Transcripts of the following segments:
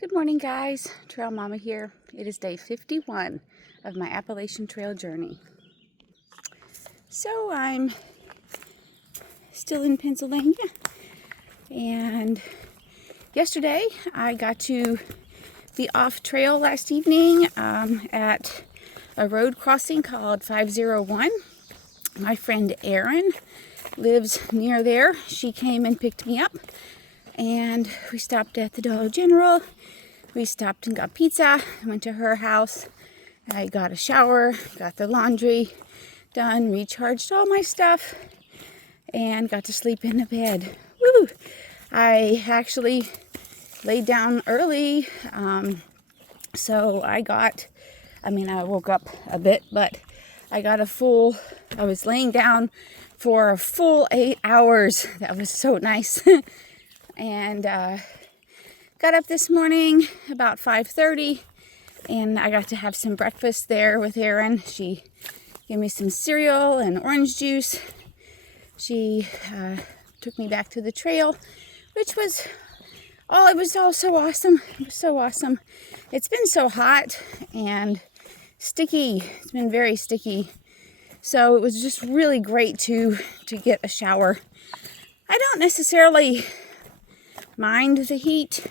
Good morning, guys. Trail Mama here. It is day 51 of my Appalachian Trail journey. So I'm still in Pennsylvania, and yesterday I got to be off trail last evening at a road crossing called 501. My friend Erin lives near there. She came and picked me up, and we stopped at the Dollar General. We stopped and got pizza. I went to her house. I got a shower, got the laundry done, recharged all my stuff, and got to sleep in the bed. Woo! I actually laid down early, so I woke up a bit, but I was laying down for a full 8 hours. That was so nice. And got up this morning about 5:30, and I got to have some breakfast there with Erin. She gave me some cereal and orange juice. She took me back to the trail, which was it was all so awesome. It was so awesome. It's been so hot and sticky. It's been very sticky. So it was just really great to get a shower. I don't necessarily mind the heat.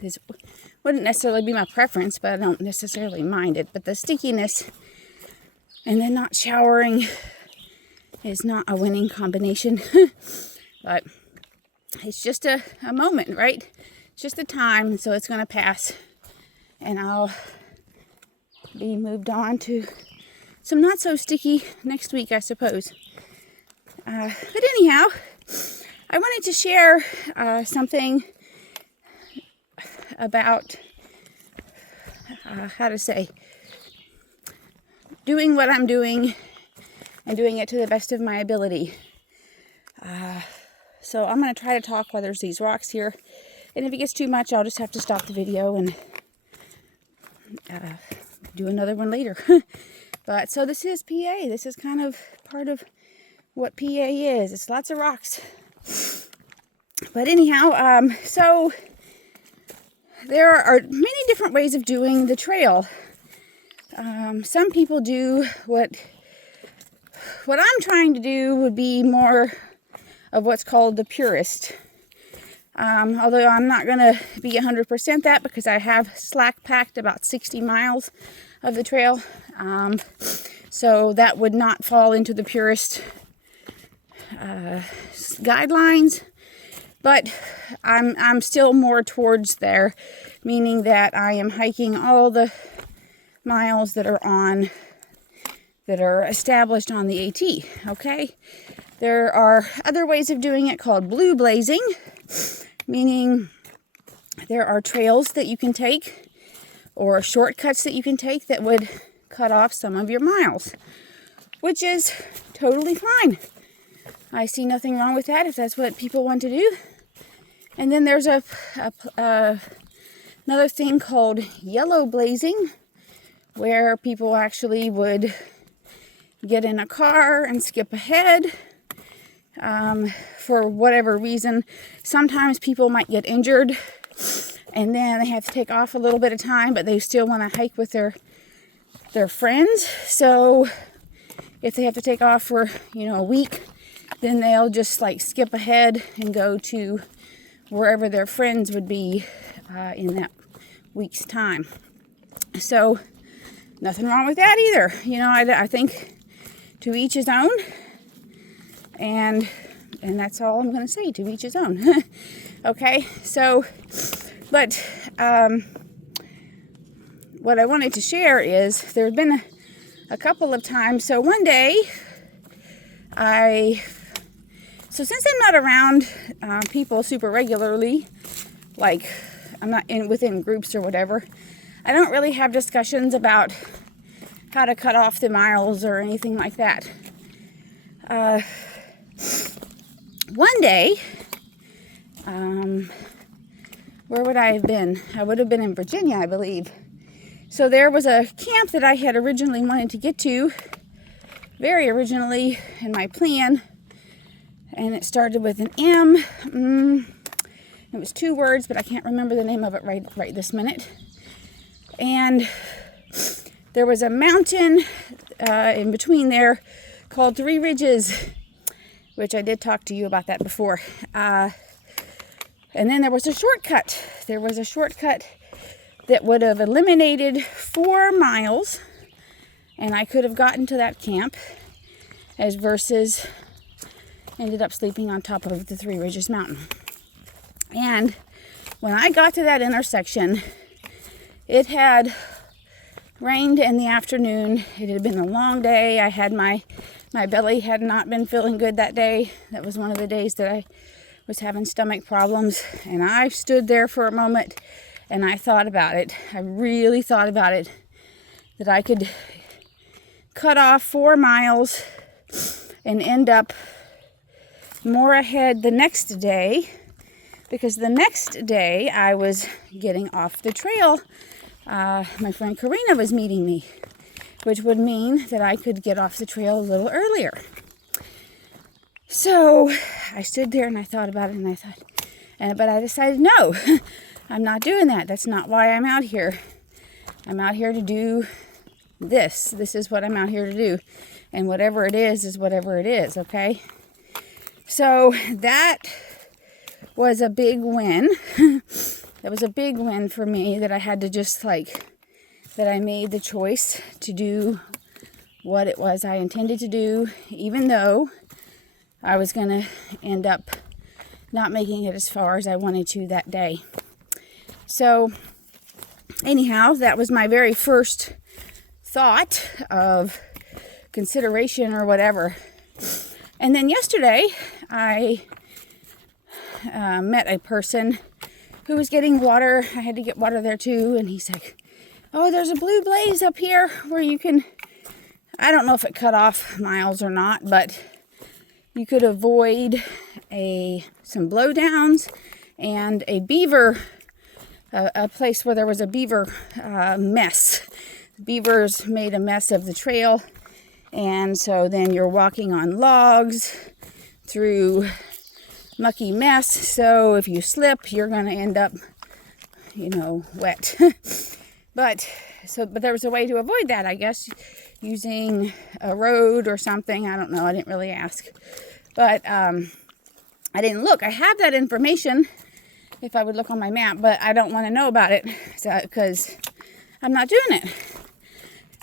This wouldn't necessarily be my preference, but I don't necessarily mind it. But the stickiness and then not showering is not a winning combination. But it's just a moment, right? It's just a time, so it's going to pass. And I'll be moved on to some not so sticky next week, I suppose. But anyhow, I wanted to share something about doing what I'm doing and doing it to the best of my ability. So I'm going to try to talk while there's these rocks here, and if it gets too much, I'll just have to stop the video and do another one later. But so this is PA. This is kind of part of what PA is. It's lots of rocks. But anyhow, so there are many different ways of doing the trail. Some people do what I'm trying to do would be more of what's called the purist. Although I'm not going to be 100% that, because I have slack packed about 60 miles of the trail. So that would not fall into the purist guidelines. But I'm still more towards there, meaning that I am hiking all the miles that are established on the AT, okay? There are other ways of doing it called blue blazing, meaning there are trails that you can take or shortcuts that you can take that would cut off some of your miles, which is totally fine. I see nothing wrong with that if that's what people want to do. And then there's another thing called yellow blazing, where people actually would get in a car and skip ahead for whatever reason. Sometimes people might get injured, and then they have to take off a little bit of time, but they still want to hike with their friends. So if they have to take off for a week, then they'll just skip ahead and go to wherever their friends would be in that week's time. So nothing wrong with that either. I think to each his own, and that's all I'm going to say. To each his own. Okay. So, but what I wanted to share is there have been a couple of times. So one day So since I'm not around people super regularly, like I'm not within groups or whatever, I don't really have discussions about how to cut off the miles or anything like that. One day, where would I have been? I would have been in Virginia, I believe. So there was a camp that I had originally wanted to get to, very originally in my plan, and it started with an M. It was 2 words, but I can't remember the name of it right this minute. And there was a mountain in between there called Three Ridges, which I did talk to you about that before. And then there was a shortcut. There was a shortcut that would have eliminated 4 miles, and I could have gotten to that camp, as versus ended up sleeping on top of the Three Ridges Mountain. And when I got to that intersection, it had rained in the afternoon. It had been a long day. I had my belly had not been feeling good that day. That was one of the days that I was having stomach problems. And I stood there for a moment and I thought about it. I really thought about it, that I could cut off 4 miles and end up more ahead the next day, because the next day I was getting off the trail. My friend Karina was meeting me, which would mean that I could get off the trail a little earlier. So I stood there and I thought about it, and but I decided, no, I'm not doing that. That's not why I'm out here. I'm out here to do this. This is what I'm out here to do. And whatever it is whatever it is, okay? So that was a big win. That was a big win for me, that I had to just that I made the choice to do what it was I intended to do, even though I was going to end up not making it as far as I wanted to that day. So anyhow, that was my very first thought of consideration or whatever. And then yesterday, I met a person who was getting water. I had to get water there too. And he's like, oh, there's a blue blaze up here where you can, I don't know if it cut off miles or not, but you could avoid some blowdowns and a beaver, a place where there was a beaver mess. Beavers made a mess of the trail. And so then you're walking on logs through mucky mess. So if you slip, you're going to end up, wet. But there was a way to avoid that, I guess, using a road or something. I don't know. I didn't really ask. But I didn't look. I have that information if I would look on my map, but I don't want to know about it because I'm not doing it.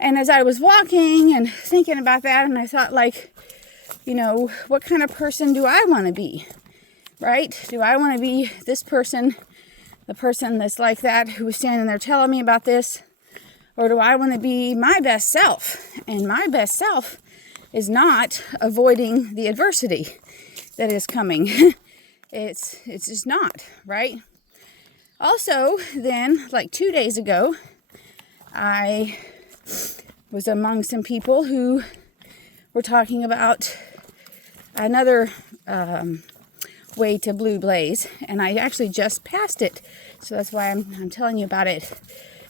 And as I was walking and thinking about that, and I thought, what kind of person do I want to be? Right? Do I want to be this person, the person that's like that, who was standing there telling me about this? Or do I want to be my best self? And my best self is not avoiding the adversity that is coming. It's just not, right? Also, then, 2 days ago, I was among some people who were talking about another way to blue blaze, and I actually just passed it, so that's why I'm telling you about it.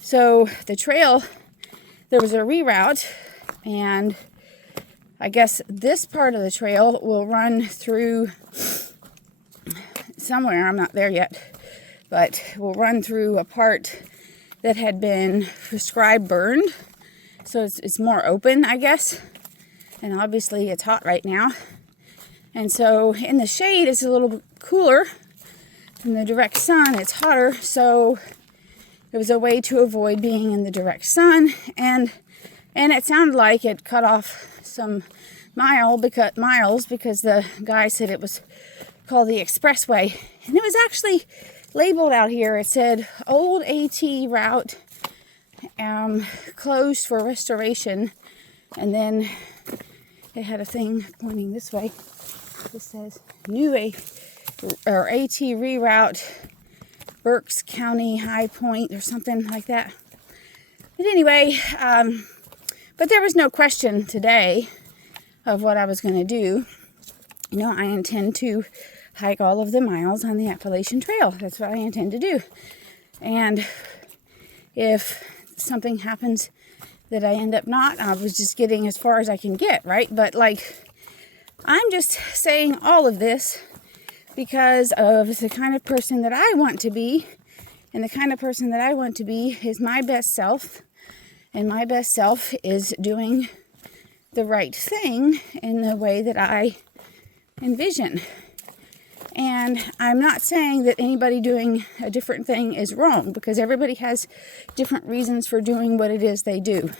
So the trail, there was a reroute, and I guess this part of the trail will run through somewhere, I'm not there yet, but will run through a part that had been prescribed burned. So it's more open, I guess. And obviously it's hot right now. And so in the shade, it's a little bit cooler. In the direct sun, it's hotter. So it was a way to avoid being in the direct sun. And it sounded like it cut off some miles because the guy said it was called the expressway. And it was actually labeled out here. It said old AT route, closed for restoration. And then it had a thing pointing this way. It says new AT reroute, Berks County High Point or something like that. But anyway, but there was no question today of what I was going to do. I intend to hike all of the miles on the Appalachian Trail. That's what I intend to do. And if something happens that I end up not, I was just getting as far as I can get, right? But I'm just saying all of this because of the kind of person that I want to be. And the kind of person that I want to be is my best self. And my best self is doing the right thing in the way that I envision. And I'm not saying that anybody doing a different thing is wrong, because everybody has different reasons for doing what it is they do.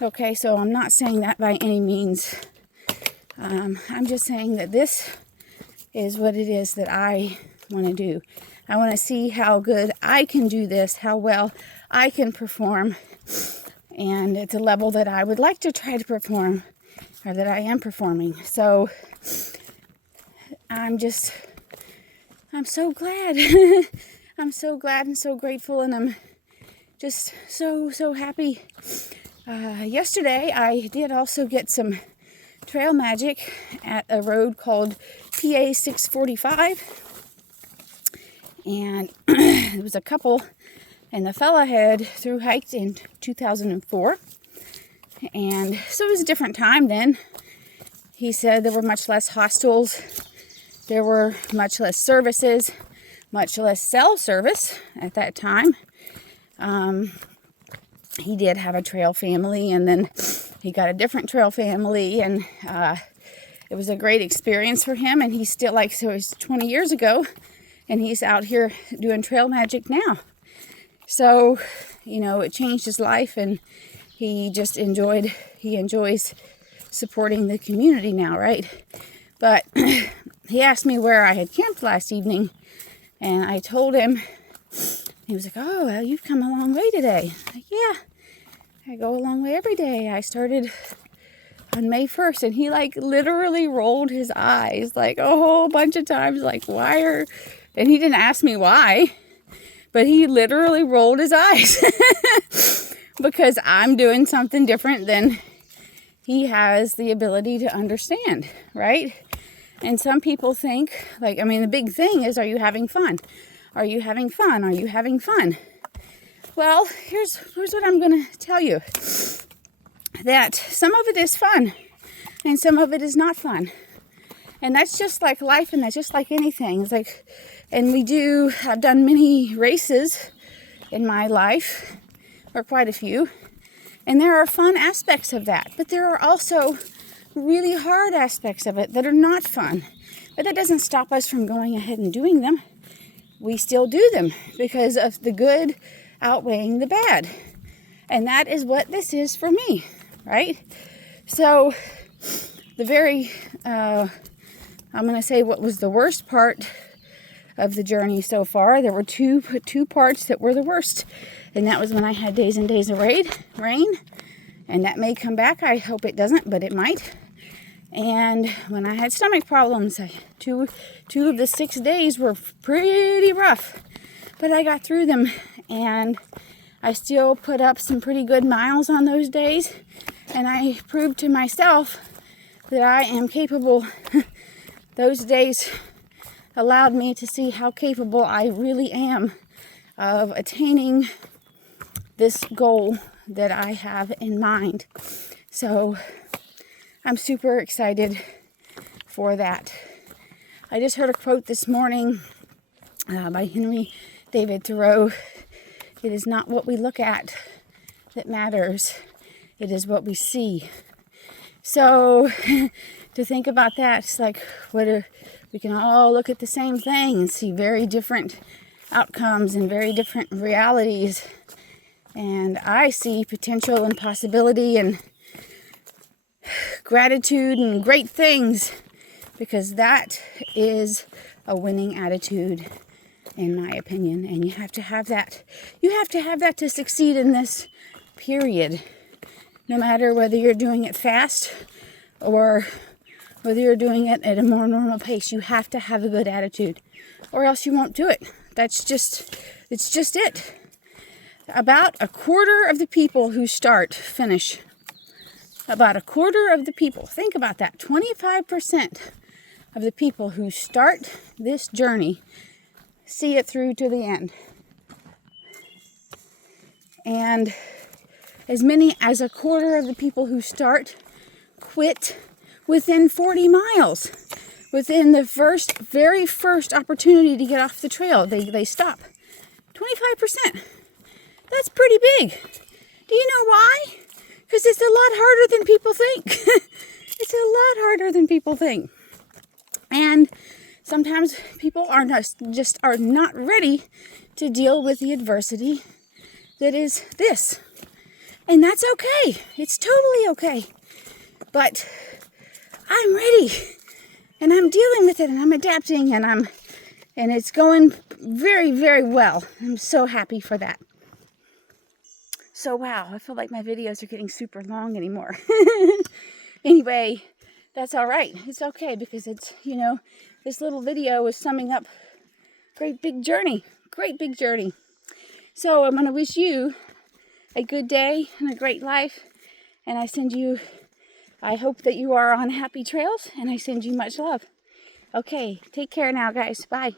Okay, so I'm not saying that by any means. I'm just saying that this is what it is that I want to do. I want to see how good I can do this, how well I can perform, and at the level that I would like to try to perform, or that I am performing. So I'm so glad. I'm so glad and so grateful, and I'm just so happy. Yesterday, I did also get some trail magic at a road called PA 645. And it was a couple, and the fella had through hiked in 2004. And so it was a different time then. He said there were much less hostels. There were much less services, much less cell service at that time. He did have a trail family, and then he got a different trail family, and it was a great experience for him. And he's still so it was 20 years ago, and he's out here doing trail magic now. So, it changed his life, and he enjoys supporting the community now, right? But he asked me where I had camped last evening, and I told him. He was like, "Oh, well, you've come a long way today." I'm like, "Yeah, I go a long way every day. I started on May 1st, and he literally rolled his eyes a whole bunch of times, and he didn't ask me why, but he literally rolled his eyes because I'm doing something different than he has the ability to understand, right? And some people think, the big thing is, are you having fun? Are you having fun? Are you having fun? Well, here's what I'm going to tell you. That some of it is fun, and some of it is not fun. And that's just like life, and that's just like anything. I've done many races in my life, or quite a few. And there are fun aspects of that. But there are also really hard aspects of it that are not fun. But that doesn't stop us from going ahead and doing them. We still do them because of the good outweighing the bad. And that is what this is for me, right? So I'm going to say what was the worst part of the journey so far. There were two parts that were the worst. And that was when I had days and days of rain. And that may come back. I hope it doesn't, but it might. And when I had stomach problems, two of the 6 days were pretty rough. But I got through them, and I still put up some pretty good miles on those days. And I proved to myself that I am capable. Those days allowed me to see how capable I really am of attaining this goal that I have in mind. So I'm super excited for that. I just heard a quote this morning by Henry David Thoreau. It is not what we look at that matters. It is what we see. So to think about that, it's we can all look at the same thing and see very different outcomes and very different realities. And I see potential and possibility and gratitude and great things, because that is a winning attitude, in my opinion. And you have to have that. You have to have that to succeed in this period. No matter whether you're doing it fast or whether you're doing it at a more normal pace, you have to have a good attitude, or else you won't do it. It's just it. About a quarter of the people who start finish. About a quarter of the people. Think about that. 25% of the people who start this journey see it through to the end. And as many as a quarter of the people who start quit within 40 miles. within the very first opportunity to get off the trail, they stop. 25%. That's pretty big. Do you know why? Because it's a lot harder than people think. It's a lot harder than people think. And sometimes people are not ready to deal with the adversity that is this. And that's okay. It's totally okay. But I'm ready. And I'm dealing with it, and I'm adapting, and it's going very, very well. I'm so happy for that. So wow, I feel like my videos are getting super long anymore. Anyway, that's all right. It's okay, because it's, this little video is summing up great big journey. So I'm going to wish you a good day and a great life. And I hope that you are on happy trails, and I send you much love. Okay, take care now, guys. Bye.